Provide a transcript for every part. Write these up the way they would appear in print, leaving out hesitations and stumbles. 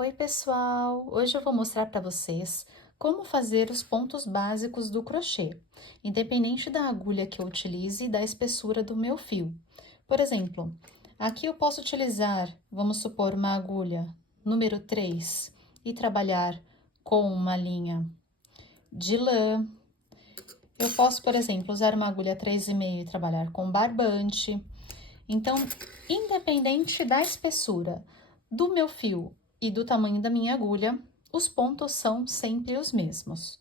Oi, pessoal! Hoje eu vou mostrar para vocês como fazer os pontos básicos do crochê, independente da agulha que eu utilize e da espessura do meu fio. Por exemplo, aqui eu posso utilizar, vamos supor, uma agulha número 3 e trabalhar com uma linha de lã. Eu posso, por exemplo, usar uma agulha 3,5 e trabalhar com barbante. Então, independente da espessura do meu fio e do tamanho da minha agulha, os pontos são sempre os mesmos.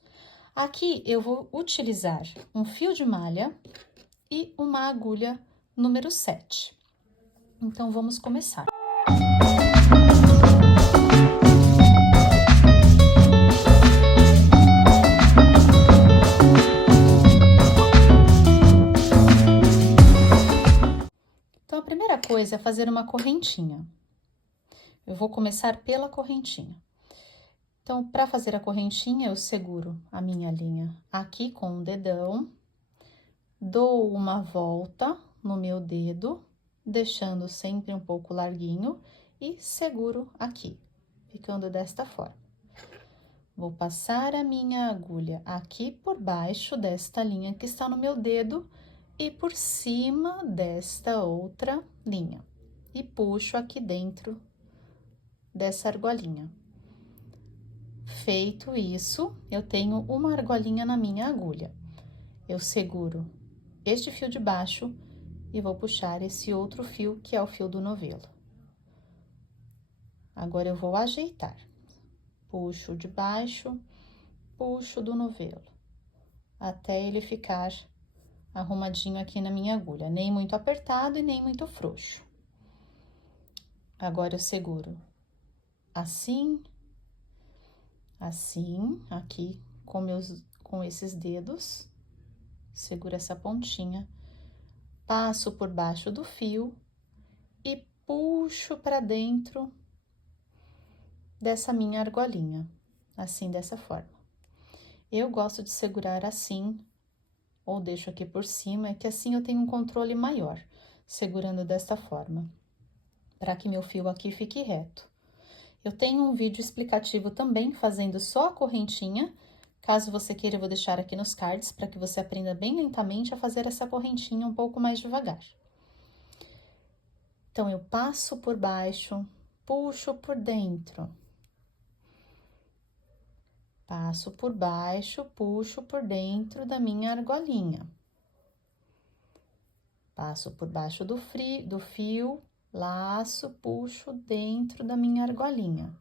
Aqui eu vou utilizar um fio de malha e uma agulha número 7. Então, vamos começar. Então, a primeira coisa é fazer uma correntinha. Eu vou começar pela correntinha. Então, para fazer a correntinha, eu seguro a minha linha aqui com o dedão, dou uma volta no meu dedo, deixando sempre um pouco larguinho e seguro aqui, ficando desta forma. Vou passar a minha agulha aqui por baixo desta linha que está no meu dedo e por cima desta outra linha. E puxo aqui dentro dessa argolinha. Feito isso, eu tenho uma argolinha na minha agulha. Eu seguro este fio de baixo e vou puxar esse outro fio, que é o fio do novelo. Agora, eu vou ajeitar. Puxo de baixo, puxo do novelo, até ele ficar arrumadinho aqui na minha agulha, nem muito apertado e nem muito frouxo. Agora, eu seguro assim, assim, aqui com esses dedos, seguro essa pontinha, passo por baixo do fio e puxo para dentro dessa minha argolinha, assim, dessa forma. Eu gosto de segurar assim, ou deixo aqui por cima, que assim eu tenho um controle maior, segurando desta forma, para que meu fio aqui fique reto. Eu tenho um vídeo explicativo também, fazendo só a correntinha. Caso você queira, eu vou deixar aqui nos cards, para que você aprenda bem lentamente a fazer essa correntinha um pouco mais devagar. Então, eu passo por baixo, puxo por dentro. Passo por baixo, puxo por dentro da minha argolinha. Passo por baixo do fio, laço, puxo dentro da minha argolinha.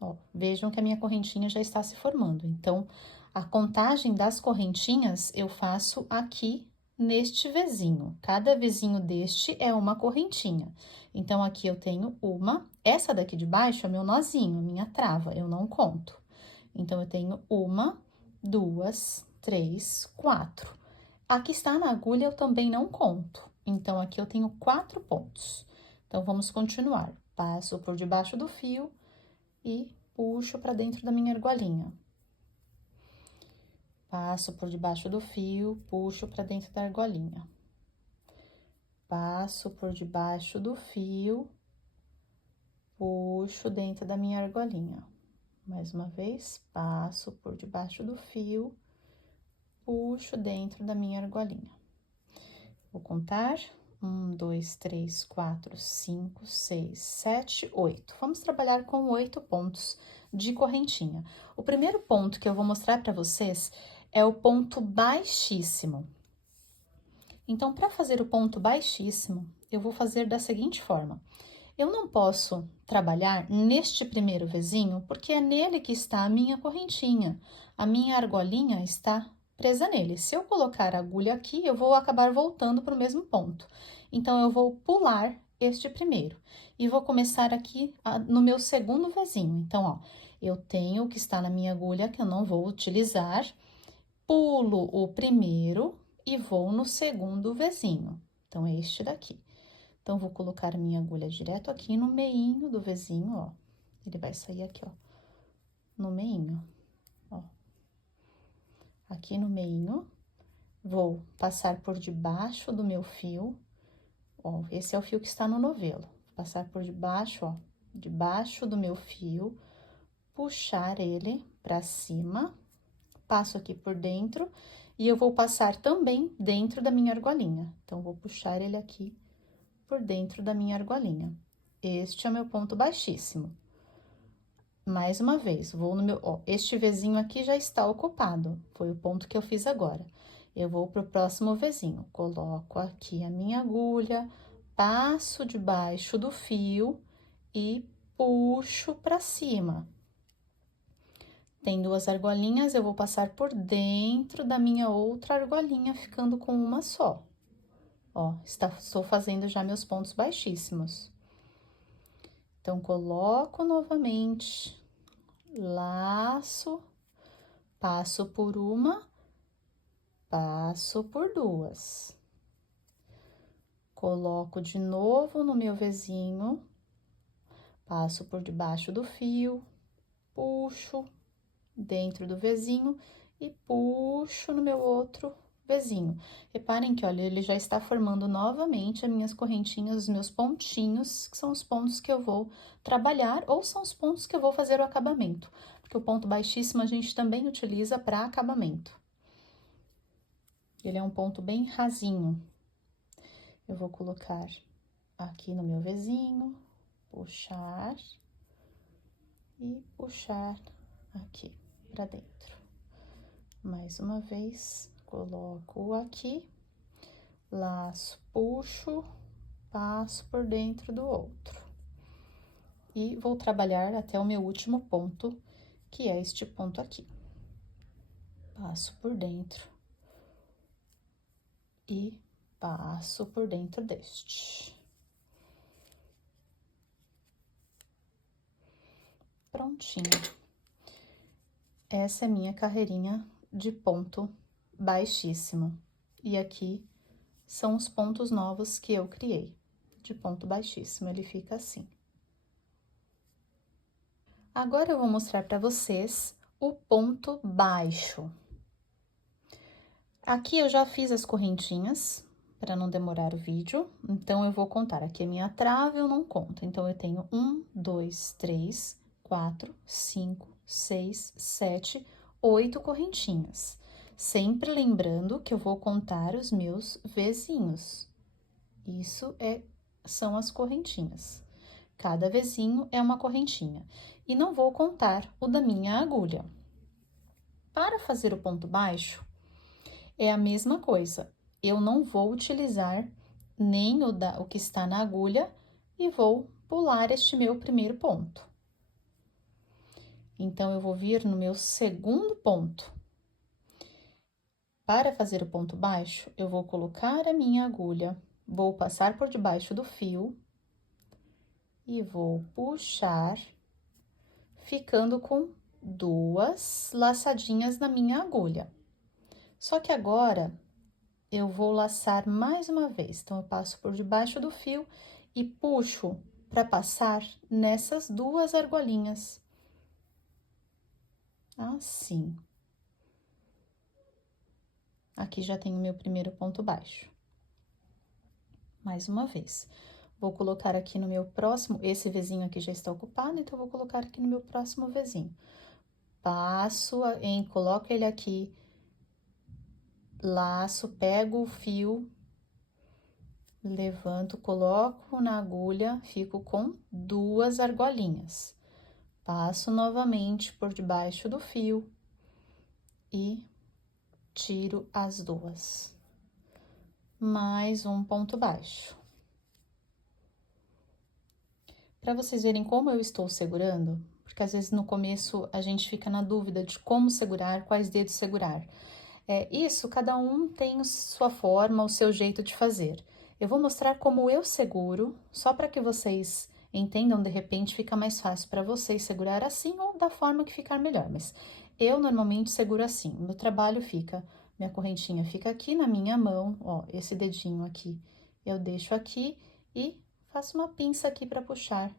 Ó, vejam que a minha correntinha já está se formando. Então, a contagem das correntinhas eu faço aqui neste vizinho. Cada vizinho deste é uma correntinha. Então, aqui eu tenho uma. Essa daqui de baixo é meu nozinho, minha trava, eu não conto. Então, eu tenho 1, 2, 3, 4. Aqui está na agulha, eu também não conto. Então, aqui eu tenho 4 pontos. Então, vamos continuar. Passo por debaixo do fio e puxo para dentro da minha argolinha. Passo por debaixo do fio, puxo para dentro da argolinha. Passo por debaixo do fio, puxo dentro da minha argolinha. Mais uma vez, passo por debaixo do fio, puxo dentro da minha argolinha. Vou contar: 1, 2, 3, 4, 5, 6, 7, 8. Vamos trabalhar com 8 pontos de correntinha. O primeiro ponto que eu vou mostrar para vocês é o ponto baixíssimo. Então, para fazer o ponto baixíssimo, eu vou fazer da seguinte forma. Eu não posso trabalhar neste primeiro vizinho, porque é nele que está a minha correntinha. A minha argolinha está presa nele. Se eu colocar a agulha aqui, eu vou acabar voltando para o mesmo ponto. Então, eu vou pular este primeiro. E vou começar aqui no meu segundo vizinho. Então, ó, eu tenho o que está na minha agulha, que eu não vou utilizar. Pulo o primeiro e vou no segundo vizinho. Então, é este daqui. Então, vou colocar a minha agulha direto aqui no meinho do vizinho, ó. Ele vai sair aqui, ó, no meinho, ó. Aqui no meinho, vou passar por debaixo do meu fio, ó, esse é o fio que está no novelo. Vou passar por debaixo, ó, debaixo do meu fio, puxar ele pra cima, passo aqui por dentro, e eu vou passar também dentro da minha argolinha. Então, vou puxar ele aqui por dentro da minha argolinha. Este é o meu ponto baixíssimo. Mais uma vez, vou no meu... Ó, este Vzinho aqui já está ocupado, foi o ponto que eu fiz agora. Eu vou pro próximo Vzinho, coloco aqui a minha agulha, passo debaixo do fio e puxo pra cima. Tem duas argolinhas, eu vou passar por dentro da minha outra argolinha, ficando com uma só. Ó, estou fazendo já meus pontos baixíssimos. Então, coloco novamente, laço, passo por uma, passo por duas. Coloco de novo no meu Vzinho, passo por debaixo do fio, puxo dentro do Vzinho e puxo no meu outro Vzinho. Reparem que, olha, ele já está formando novamente as minhas correntinhas, os meus pontinhos, que são os pontos que eu vou trabalhar, ou são os pontos que eu vou fazer o acabamento, porque o ponto baixíssimo a gente também utiliza para acabamento. Ele é um ponto bem rasinho. Eu vou colocar aqui no meu Vzinho, puxar e puxar aqui pra dentro. Mais uma vez, coloco aqui, laço, puxo, passo por dentro do outro. E vou trabalhar até o meu último ponto, que é este ponto aqui. Passo por dentro e passo por dentro deste. Prontinho. Essa é minha carreirinha de ponto baixíssimo. E aqui são os pontos novos que eu criei, de ponto baixíssimo, ele fica assim. Agora, eu vou mostrar para vocês o ponto baixo. Aqui eu já fiz as correntinhas, para não demorar o vídeo, então, eu vou contar. Aqui a minha trave eu não conto, então, eu tenho 1, 2, 3, 4, 5, 6, 7, 8 correntinhas. Sempre lembrando que eu vou contar os meus Vzinhos. Isso são as correntinhas. Cada Vzinho é uma correntinha. E não vou contar o da minha agulha. Para fazer o ponto baixo, é a mesma coisa. Eu não vou utilizar nem o que está na agulha e vou pular este meu primeiro ponto. Então, eu vou vir no meu segundo ponto. Para fazer o ponto baixo, eu vou colocar a minha agulha, vou passar por debaixo do fio e vou puxar, ficando com duas laçadinhas na minha agulha. Só que agora, eu vou laçar mais uma vez. Então, eu passo por debaixo do fio e puxo para passar nessas duas argolinhas. Assim. Aqui já tenho meu primeiro ponto baixo. Mais uma vez. Vou colocar aqui no meu próximo, esse Vzinho aqui já está ocupado, então, eu vou colocar aqui no meu próximo Vzinho. Passo, coloco ele aqui, laço, pego o fio, levanto, coloco na agulha, fico com duas argolinhas. Passo novamente por debaixo do fio e tiro as duas. Mais um ponto baixo. Para vocês verem como eu estou segurando, porque às vezes no começo a gente fica na dúvida de como segurar, quais dedos segurar. Isso, cada um tem sua forma, o seu jeito de fazer. Eu vou mostrar como eu seguro, só para que vocês entendam, de repente fica mais fácil para vocês segurar assim ou da forma que ficar melhor. Mas eu normalmente seguro assim, meu trabalho fica, minha correntinha fica aqui na minha mão, ó, esse dedinho aqui, eu deixo aqui e faço uma pinça aqui para puxar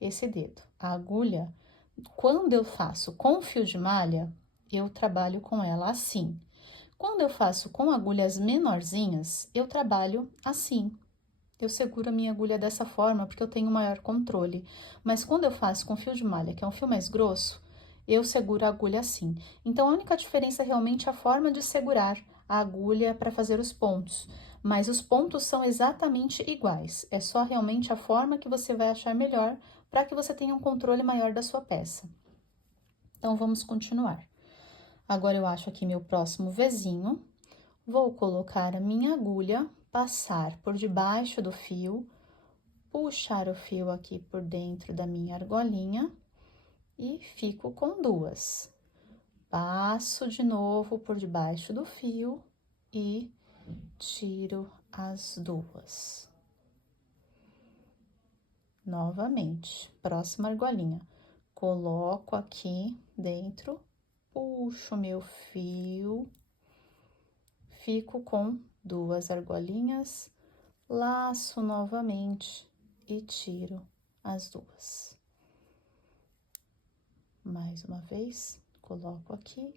esse dedo. A agulha, quando eu faço com fio de malha, eu trabalho com ela assim. Quando eu faço com agulhas menorzinhas, eu trabalho assim. eu seguro a minha agulha dessa forma, porque eu tenho maior controle. Mas quando eu faço com fio de malha, que é um fio mais grosso, eu seguro a agulha assim. Então, a única diferença é realmente a forma de segurar a agulha para fazer os pontos. Mas os pontos são exatamente iguais. É só realmente a forma que você vai achar melhor para que você tenha um controle maior da sua peça. Então, vamos continuar. Agora, eu acho aqui meu próximo Vzinho. Vou colocar a minha agulha, passar por debaixo do fio, puxar o fio aqui por dentro da minha argolinha e fico com duas. Passo de novo por debaixo do fio e tiro as duas. Novamente, próxima argolinha. Coloco aqui dentro, puxo meu fio, fico com duas argolinhas, laço novamente e tiro as duas. Mais uma vez, coloco aqui,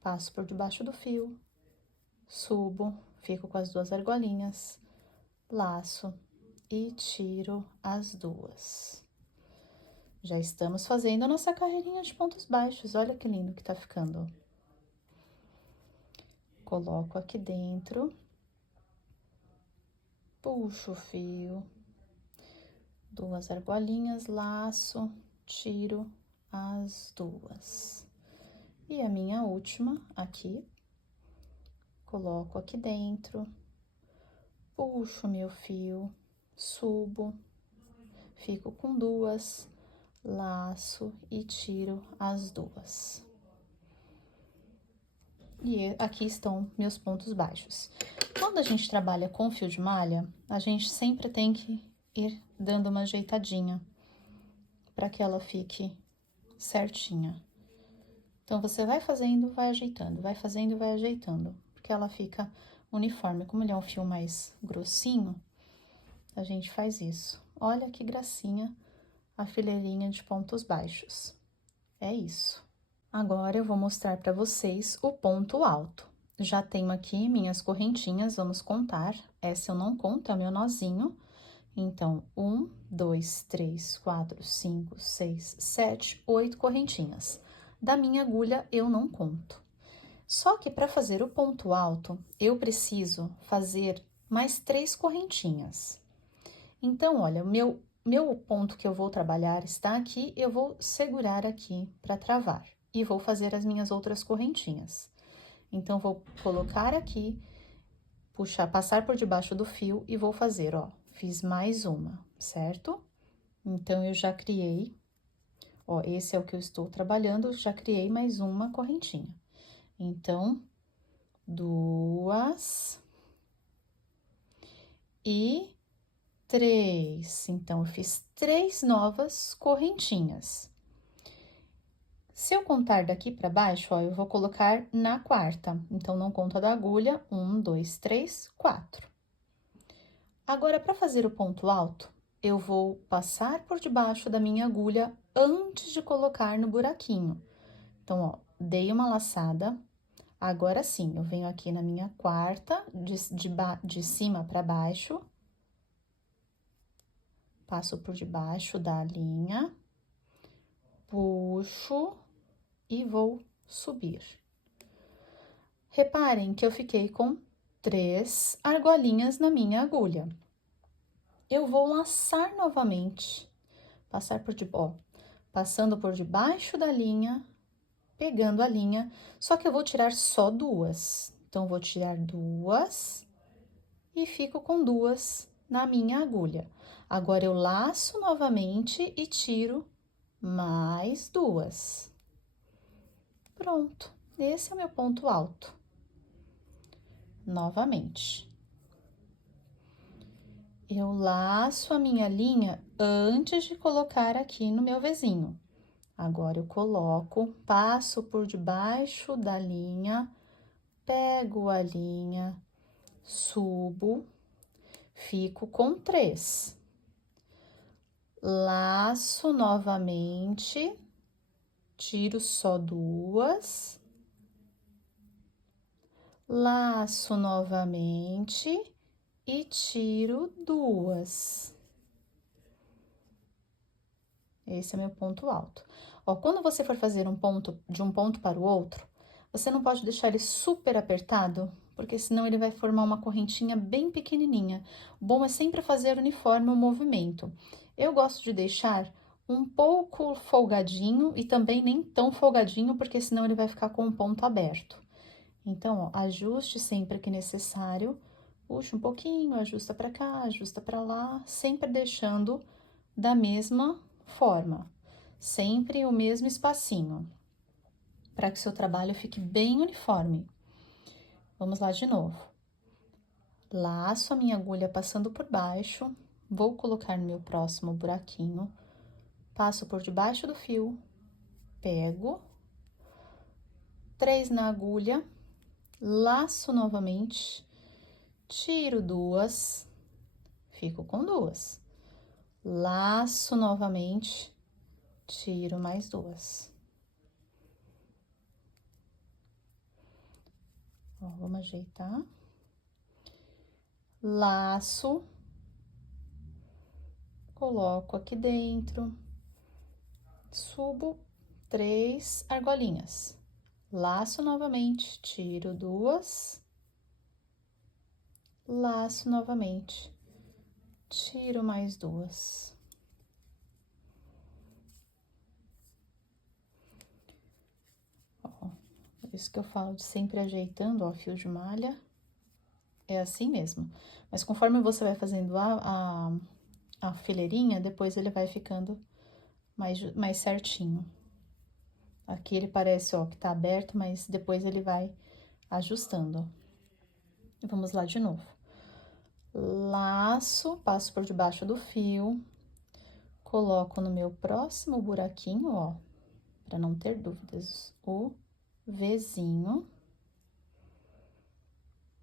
passo por debaixo do fio, subo, fico com as duas argolinhas, laço e tiro as duas. Já estamos fazendo a nossa carreirinha de pontos baixos, olha que lindo que tá ficando. Coloco aqui dentro, puxo o fio, duas argolinhas, laço, tiro as duas. E a minha última aqui, coloco aqui dentro, puxo meu fio, subo, fico com duas, laço e tiro as duas. E aqui estão meus pontos baixos. Quando a gente trabalha com fio de malha, a gente sempre tem que ir dando uma ajeitadinha para que ela fique certinha. Então, você vai fazendo, vai ajeitando, vai fazendo, vai ajeitando, porque ela fica uniforme. Como ele é um fio mais grossinho, a gente faz isso. Olha que gracinha a fileirinha de pontos baixos. É isso. Agora, eu vou mostrar para vocês o ponto alto. Já tenho aqui minhas correntinhas, vamos contar. Essa eu não conto, é o meu nozinho. Então, 1, 2, 3, 4, 5, 6, 7, 8 correntinhas. Da minha agulha, eu não conto. Só que para fazer o ponto alto, eu preciso fazer mais 3 correntinhas. Então, olha, o meu ponto que eu vou trabalhar está aqui, eu vou segurar aqui para travar. E vou fazer as minhas outras correntinhas. Então, vou colocar aqui, puxar, passar por debaixo do fio e vou fazer, ó, fiz mais uma, certo? Então, eu já criei, ó, esse é o que eu estou trabalhando, já criei mais uma correntinha. Então, duas e 3. Então, eu fiz 3 novas correntinhas. Se eu contar daqui para baixo, ó, eu vou colocar na quarta. Então, não conto a da agulha, 1, 2, 3, 4. Agora, para fazer o ponto alto, eu vou passar por debaixo da minha agulha antes de colocar no buraquinho. Então, ó, dei uma laçada. Agora sim, eu venho aqui na minha quarta, de cima para baixo. Passo por debaixo da linha, puxo e vou subir. Reparem que eu fiquei com 3 argolinhas na minha agulha. Eu vou laçar novamente, passando por debaixo da linha, pegando a linha, só que eu vou tirar só 2. Então, vou tirar 2 e fico com 2 na minha agulha. Agora, eu laço novamente e tiro mais 2. Pronto, esse é o meu ponto alto. Novamente. Eu laço a minha linha antes de colocar aqui no meu Vzinho. Agora, eu coloco, passo por debaixo da linha, pego a linha, subo, fico com 3. Laço novamente, tiro só 2. Laço novamente e tiro 2. Esse é meu ponto alto. Ó, quando você for fazer um ponto, de um ponto para o outro, você não pode deixar ele super apertado, porque senão ele vai formar uma correntinha bem pequenininha. O bom é sempre fazer uniforme o movimento. Eu gosto de deixar um pouco folgadinho e também nem tão folgadinho, porque senão ele vai ficar com o ponto aberto. Então, ó, ajuste sempre que necessário, puxa um pouquinho, ajusta para cá, ajusta para lá, sempre deixando da mesma forma, sempre o mesmo espacinho, para que seu trabalho fique bem uniforme. Vamos lá de novo. Laço a minha agulha passando por baixo, vou colocar no meu próximo buraquinho, passo por debaixo do fio, pego, 3 na agulha, laço novamente, tiro 2, fico com 2. Laço novamente, tiro mais 2. Ó, vamos ajeitar. Laço, coloco aqui dentro, subo 3 argolinhas. Laço novamente, tiro 2. Laço novamente, tiro mais 2. Ó, por isso que eu falo de sempre ajeitando, ó, fio de malha. É assim mesmo. Mas conforme você vai fazendo a fileirinha, depois ele vai ficando mais certinho. Aqui ele parece, ó, que tá aberto, mas depois ele vai ajustando. Vamos lá de novo. Laço, passo por debaixo do fio, coloco no meu próximo buraquinho, ó, para não ter dúvidas, o Vzinho,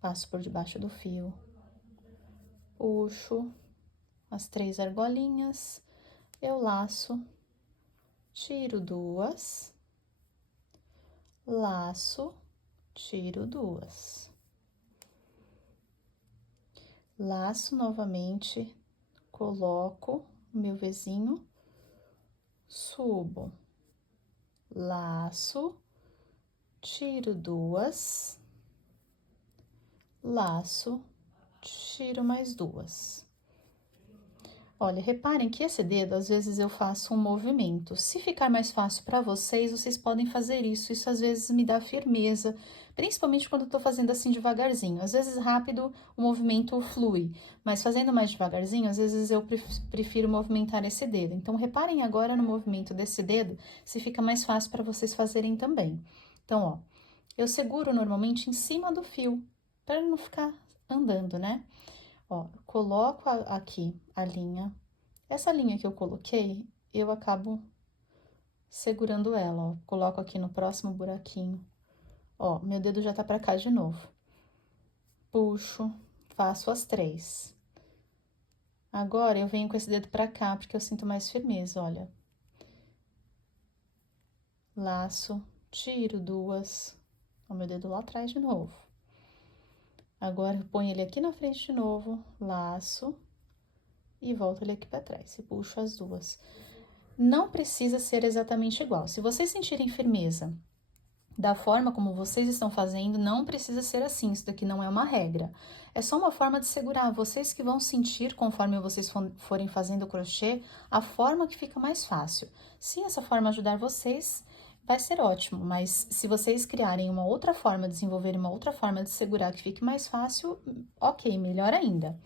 passo por debaixo do fio, puxo as 3 argolinhas, eu laço, tiro 2, laço, tiro 2. Laço novamente, coloco o meu Vzinho, subo, laço, tiro 2, laço, tiro mais 2. Olha, reparem que esse dedo, às vezes eu faço um movimento. Se ficar mais fácil para vocês, vocês podem fazer isso. Isso às vezes me dá firmeza, principalmente quando eu tô fazendo assim devagarzinho. Às vezes rápido o movimento flui, mas fazendo mais devagarzinho, às vezes eu prefiro movimentar esse dedo. Então, reparem agora no movimento desse dedo, se fica mais fácil para vocês fazerem também. Então, ó, eu seguro normalmente em cima do fio, para não ficar andando, né? Ó, coloco aqui a linha. Essa linha que eu coloquei, eu acabo segurando ela, ó. Coloco aqui no próximo buraquinho. Ó, meu dedo já tá pra cá de novo. Puxo, faço as 3. Agora, eu venho com esse dedo pra cá, porque eu sinto mais firmeza, olha. Laço, tiro 2. Ó, meu dedo lá atrás de novo. Agora, eu ponho ele aqui na frente de novo, laço e volto ele aqui pra trás e puxo as 2. Não precisa ser exatamente igual. Se vocês sentirem firmeza da forma como vocês estão fazendo, não precisa ser assim. Isso daqui não é uma regra. É só uma forma de segurar. Vocês que vão sentir, conforme vocês forem fazendo o crochê, a forma que fica mais fácil. Se essa forma ajudar vocês, vai ser ótimo. Mas se vocês criarem uma outra forma, desenvolverem uma outra forma de segurar que fique mais fácil, ok, melhor ainda.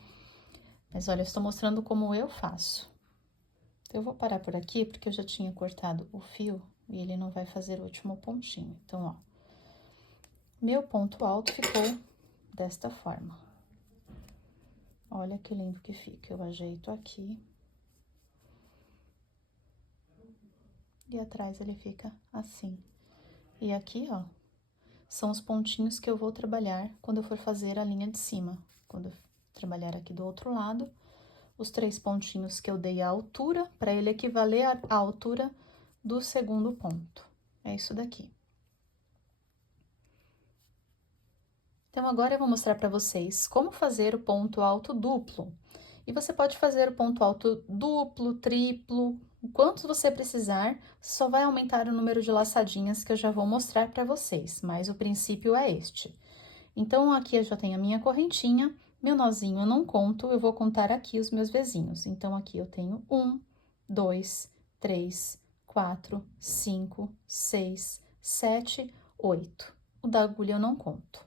Mas olha, eu estou mostrando como eu faço. Eu vou parar por aqui, porque eu já tinha cortado o fio e ele não vai fazer o último pontinho. Então, ó, meu ponto alto ficou desta forma. Olha que lindo que fica. Eu ajeito aqui. E atrás ele fica assim. E aqui, ó, são os pontinhos que eu vou trabalhar quando eu for fazer a linha de cima. Quando eu trabalhar aqui do outro lado, os 3 pontinhos que eu dei a altura, para ele equivaler à altura do segundo ponto. É isso daqui. Então, agora eu vou mostrar para vocês como fazer o ponto alto duplo. E você pode fazer o ponto alto duplo, triplo, o quanto você precisar, só vai aumentar o número de laçadinhas que eu já vou mostrar para vocês, mas o princípio é este. Então, aqui eu já tenho a minha correntinha, meu nozinho eu não conto, eu vou contar aqui os meus vezinhos. Então, aqui eu tenho 1, 2, 3, 4, 5, 6, 7, 8. O da agulha eu não conto.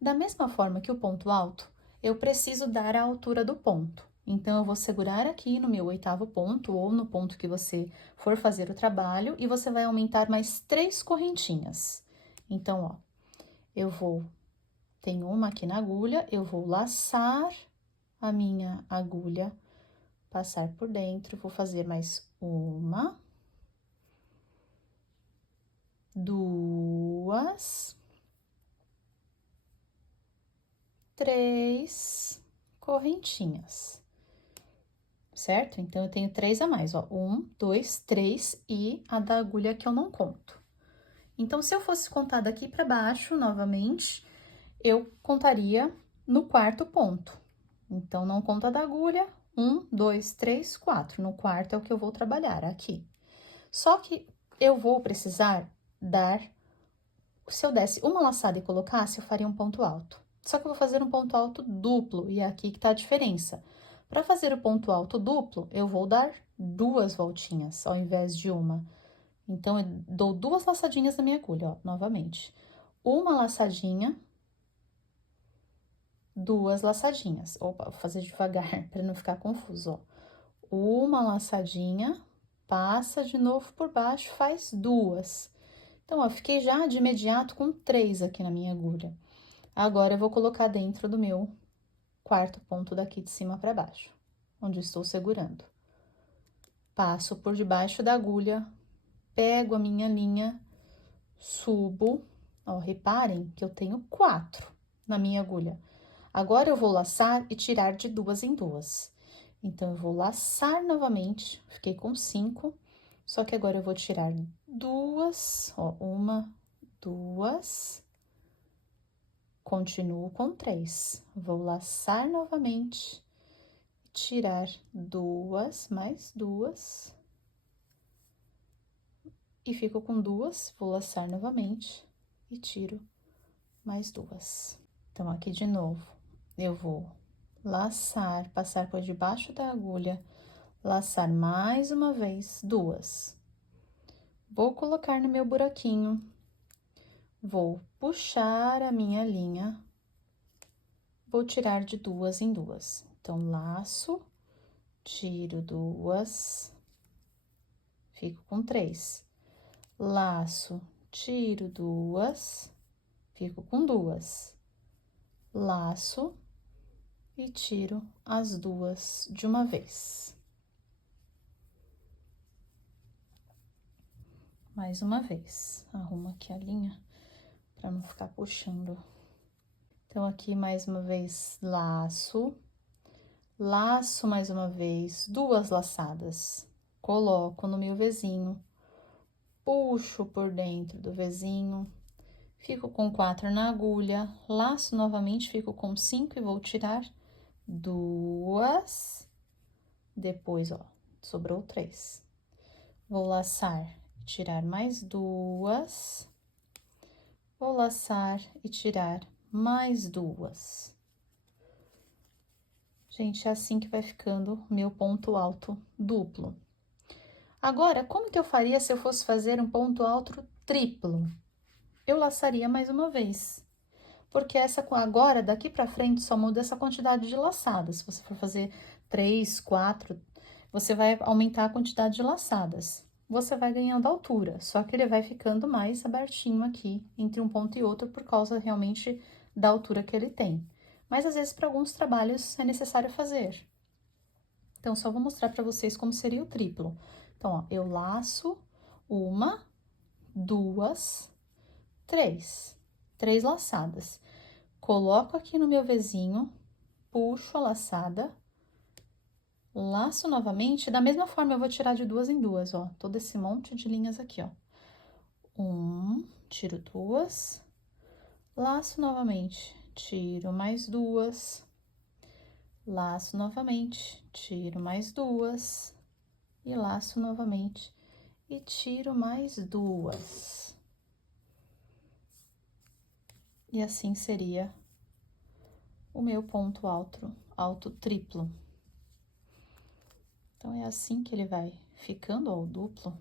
Da mesma forma que o ponto alto, eu preciso dar a altura do ponto. Então, eu vou segurar aqui no meu 8º ponto, ou no ponto que você for fazer o trabalho, e você vai aumentar mais 3 correntinhas. Então, ó, tenho uma aqui na agulha, eu vou laçar a minha agulha, passar por dentro, vou fazer mais uma, 2, 3 correntinhas, certo? Então, eu tenho 3 a mais, ó, 1, 2, 3 e a da agulha que eu não conto. Então, se eu fosse contar daqui para baixo, novamente, eu contaria no 4º ponto. Então, não conta da agulha, 1, 2, 3, 4. No 4º é o que eu vou trabalhar aqui. Só que eu vou precisar dar, se eu desse uma laçada e colocasse, eu faria um ponto alto. Só que eu vou fazer um ponto alto duplo, e é aqui que tá a diferença. Para fazer o ponto alto duplo, eu vou dar 2 voltinhas, ao invés de uma. Então, eu dou 2 laçadinhas na minha agulha, ó, novamente. Uma laçadinha, 2 laçadinhas. Opa, vou fazer devagar, para não ficar confuso, ó. Uma laçadinha, passa de novo por baixo, faz 2. Então, ó, fiquei já de imediato com 3 aqui na minha agulha. Agora, eu vou colocar dentro do meu 4º ponto daqui de cima para baixo, onde estou segurando. Passo por debaixo da agulha, pego a minha linha, subo, ó, reparem que eu tenho 4 na minha agulha. Agora, eu vou laçar e tirar de 2 em 2. Então, eu vou laçar novamente, fiquei com 5, só que agora eu vou tirar 2, ó, 1, 2, continuo com 3. Vou laçar novamente, tirar 2, mais 2, e fico com 2, vou laçar novamente e tiro mais 2. Então, aqui de novo, eu vou laçar, passar por debaixo da agulha, laçar mais uma vez, 2. Vou colocar no meu buraquinho, vou puxar a minha linha, vou tirar de 2 em 2. Então, laço, tiro 2, fico com 3. Laço, tiro 2, fico com 2. Laço e tiro as 2 de uma vez. Mais uma vez, arrumo aqui a linha para não ficar puxando. Então, aqui mais uma vez, laço, laço mais uma vez, 2 laçadas, coloco no meu vezinho, puxo por dentro do vezinho, fico com 4 na agulha, laço novamente, fico com 5 e vou tirar 2, depois, ó, sobrou 3. Vou laçar, tirar mais 2, vou laçar e tirar mais 2. Gente, é assim que vai ficando o meu ponto alto duplo. Agora, como que eu faria se eu fosse fazer um ponto alto triplo? Eu laçaria mais uma vez, porque essa agora, daqui pra frente, só muda essa quantidade de laçadas. Se você for fazer 3, 4, você vai aumentar a quantidade de laçadas. Você vai ganhando altura, só que ele vai ficando mais abertinho aqui, entre um ponto e outro, por causa realmente da altura que ele tem. Mas, às vezes, para alguns trabalhos, é necessário fazer. Então, só vou mostrar para vocês como seria o triplo. Então, ó, eu laço 1, 2, 3. 3 laçadas. Coloco aqui no meu vezinho, puxo a laçada, laço novamente, da mesma forma, eu vou tirar de 2 em 2, ó, todo esse monte de linhas aqui, ó. 1, tiro 2, laço novamente, tiro mais 2, laço novamente, tiro mais 2, e laço novamente, e tiro mais 2. E assim seria o meu ponto alto triplo. Então, é assim que ele vai ficando, ó, o duplo.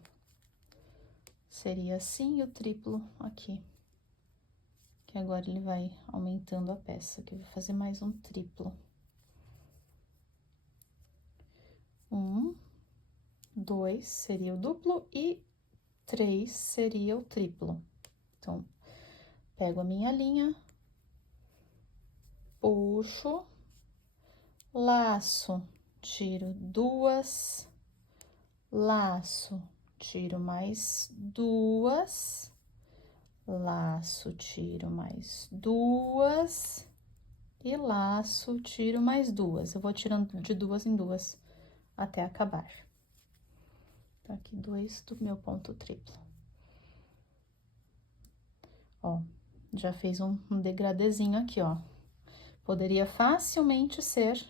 Seria assim e o triplo aqui. Que agora ele vai aumentando a peça, que eu vou fazer mais um triplo. 1, 2 seria o duplo e 3 seria o triplo. Então, pego a minha linha, puxo, laço, tiro 2, laço, tiro mais 2, laço, tiro mais 2 e laço, tiro mais 2. Eu vou tirando de 2 em 2 até acabar. Então, aqui 2 do meu ponto triplo. Ó, já fez um degradezinho aqui, ó. Poderia facilmente ser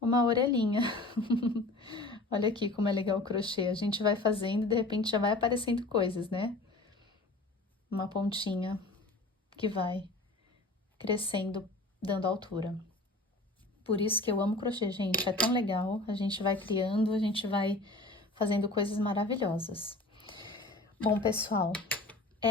uma orelhinha. Olha aqui como é legal o crochê. A gente vai fazendo e de repente já vai aparecendo coisas, né? Uma pontinha que vai crescendo, dando altura. Por isso que eu amo crochê, gente. É tão legal. A gente vai criando, a gente vai fazendo coisas maravilhosas. Bom, pessoal,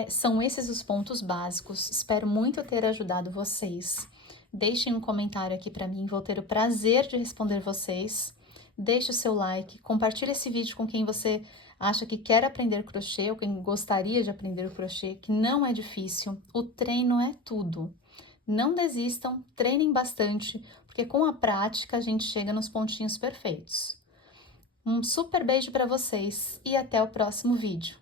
são esses os pontos básicos. Espero muito ter ajudado vocês. Deixem um comentário aqui para mim, vou ter o prazer de responder vocês. Deixe o seu like, compartilhe esse vídeo com quem você acha que quer aprender crochê ou quem gostaria de aprender crochê, que não é difícil. O treino é tudo. Não desistam, treinem bastante, porque com a prática a gente chega nos pontinhos perfeitos. Um super beijo para vocês e até o próximo vídeo.